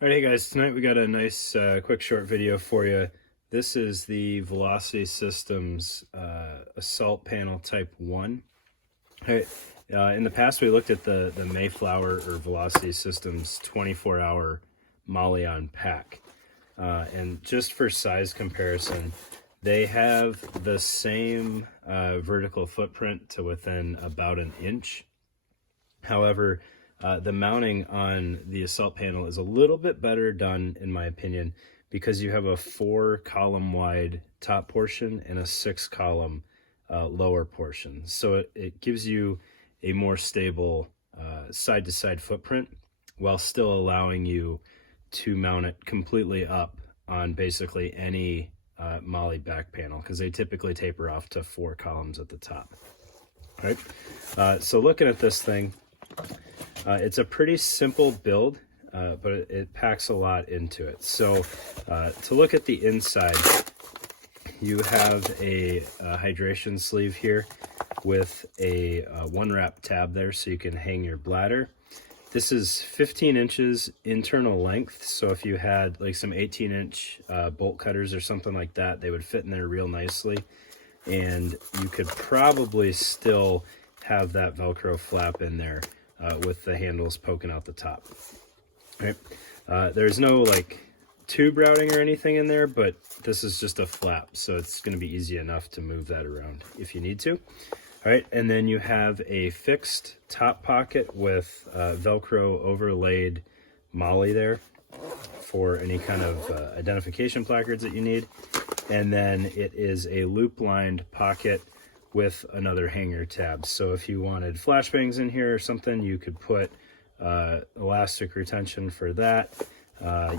All right, hey guys, tonight we got a nice quick short video for you. This is the Velocity Systems Assault Panel Type 1. All right, in the past we looked at the Mayflower or Velocity Systems 24-hour Molly on pack. And just for size comparison, they have the same vertical footprint to within about an inch. However, the mounting on the assault panel is a little bit better done, in my opinion, because you have a 4-column wide top portion and a 6-column lower portion. So it gives you a more stable side-to-side footprint while still allowing you to mount it completely up on basically any Molly back panel, because they typically taper off to 4 columns at the top. All right, so looking at this thing, it's a pretty simple build, but it packs a lot into it. So to look at the inside, you have a hydration sleeve here with a 1-wrap tab there so you can hang your bladder. This is 15 inches internal length, so if you had like some 18-inch bolt cutters or something like that, they would fit in there real nicely. And you could probably still have that Velcro flap in there with the handles poking out the top. Right. There's no like tube routing or anything in there, but this is just a flap, so it's going to be easy enough to move that around if you need to. All right, and then you have a fixed top pocket with Velcro overlaid Molly there for any kind of identification placards that you need. And then it is a loop-lined pocket with another hanger tab. So if you wanted flashbangs in here or something, you could put elastic retention for that.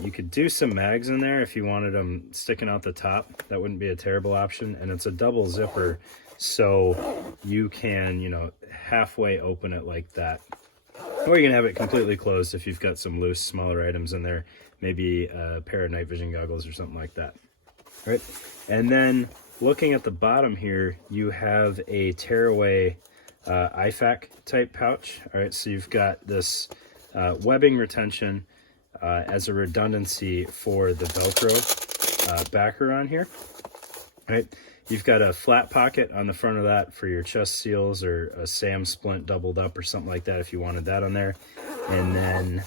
You could do some mags in there if you wanted them sticking out the top. That wouldn't be a terrible option. And it's a double zipper, so you can, halfway open it like that. Or you can have it completely closed if you've got some loose, smaller items in there, maybe a pair of night vision goggles or something like that. All right, and then looking at the bottom here, you have a Tearaway IFAC type pouch. All right, so you've got this webbing retention as a redundancy for the Velcro backer on here. All right, you've got a flat pocket on the front of that for your chest seals or a SAM splint doubled up or something like that if you wanted that on there. And then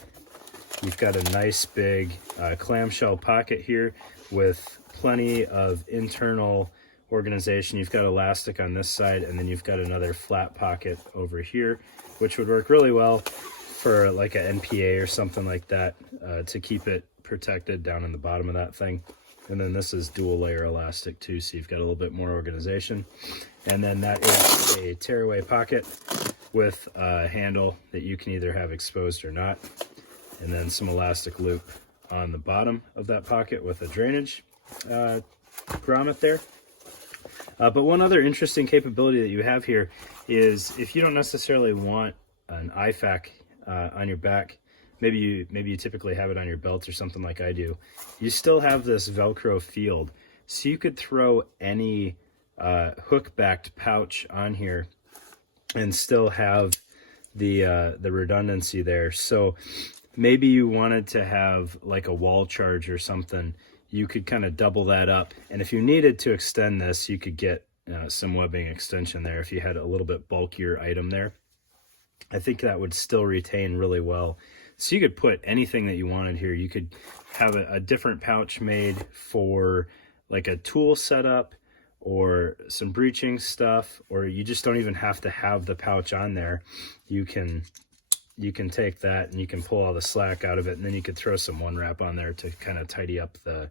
you've got a nice big clamshell pocket here with plenty of internal organization. You've got elastic on this side, and then you've got another flat pocket over here, which would work really well for like a NPA or something like that to keep it protected down in the bottom of that thing. And then this is dual layer elastic too, so you've got a little bit more organization. And then that is a Tearaway pocket with a handle that you can either have exposed or not. And then some elastic loop on the bottom of that pocket with a drainage grommet there. But one other interesting capability that you have here is if you don't necessarily want an IFAC on your back, maybe you typically have it on your belt or something like I do, you still have this Velcro field. So you could throw any hook-backed pouch on here and still have the redundancy there. So maybe you wanted to have like a wall charge or something, you could kind of double that up. And if you needed to extend this, you could get some webbing extension there if you had a little bit bulkier item there. I think that would still retain really well. So you could put anything that you wanted here. You could have a different pouch made for like a tool setup or some breaching stuff, or you just don't even have to have the pouch on there. You can take that and you can pull all the slack out of it, and then you could throw some 1-wrap on there to kind of tidy up the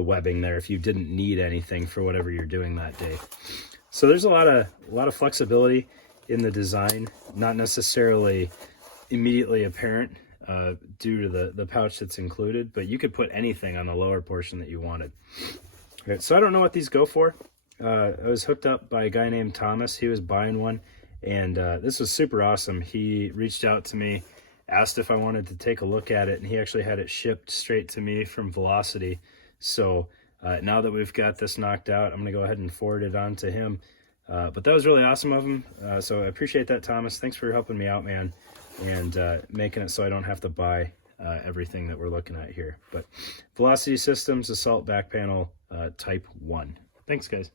webbing there if you didn't need anything for whatever you're doing that day. So there's a lot of flexibility in the design, not necessarily immediately apparent due to the pouch that's included, but you could put anything on the lower portion that you wanted. Okay, so I don't know what these go for. I was hooked up by a guy named Thomas. He was buying one, and this was super awesome. He reached out to me, asked if I wanted to take a look at it, and he actually had it shipped straight to me from Velocity. So now that we've got this knocked out, I'm going to go ahead and forward it on to him. But that was really awesome of him. So I appreciate that, Thomas. Thanks for helping me out, man, and making it so I don't have to buy everything that we're looking at here. But Velocity Systems Assault Back Panel Type 1. Thanks, guys.